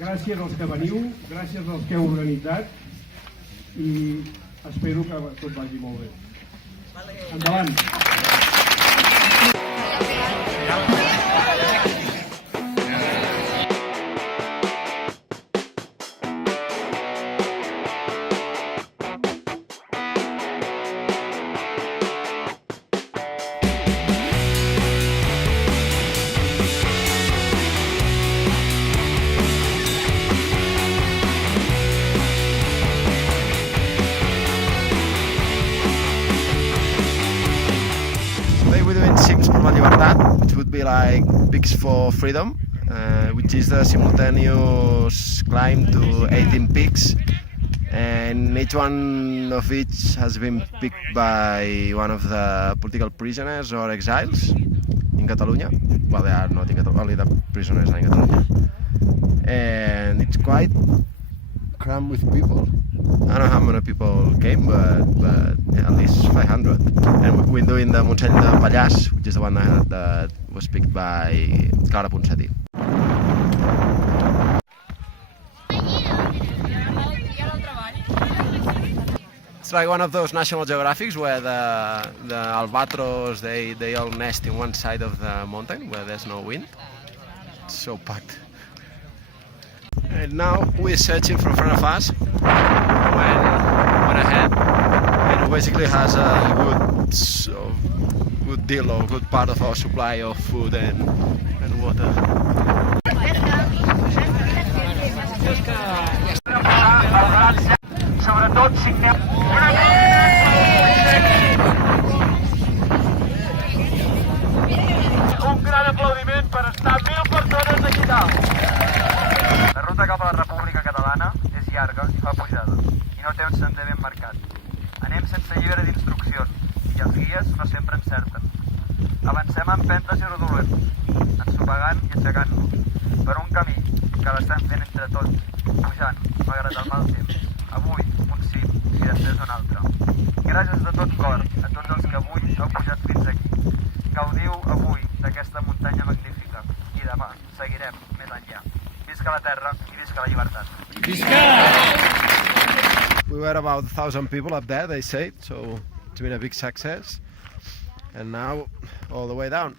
gràcies als que veniu, gràcies als que heu organitzat i espero que tot vagi molt bé. Endavant! Today we're doing Sims por la Libertad, which would be like Peaks for Freedom, which is the simultaneous climb to 18 peaks, and each one of each has been picked by one of the political prisoners or exiles in Catalonia. Well, they are not in Catalonia, only the prisoners are in Catalonia. And it's quite crammed with people. I don't know how many people came, but yeah, at least 500. And we're doing the Montseny de Pallars, which is the one that was picked by Clara Ponsatí. It's like one of those National Geographics where the albatros, they all nest in one side of the mountain where there's no wind. It's so packed. And now we're searching from front of us. Went ahead, and it basically has a good deal or good part of our supply of food and water. Un gran aplaudiment per estar 1.000 persones aquí dalt. La ruta cap a la República Catalana és llarga i fa pujada, i no té un sender ben marcat. Anem sense llibre d'instruccions, i els guies no sempre encerten. Avancem amb empentes i rodolons, ensopegant i aixecant-nos, per un camí que l'estem fent entre tots, pujant, malgrat el mal temps. Avui, un cim, i després un altre. Gràcies de tot cor a tots els que avui heu pujat fins aquí. Gaudiu avui d'aquesta muntanya magnífica, i demà seguirem més enllà. Visca la terra i visca la llibertat. We were about 1,000 people up there, they said, so it's been a big success. And now, all the way down.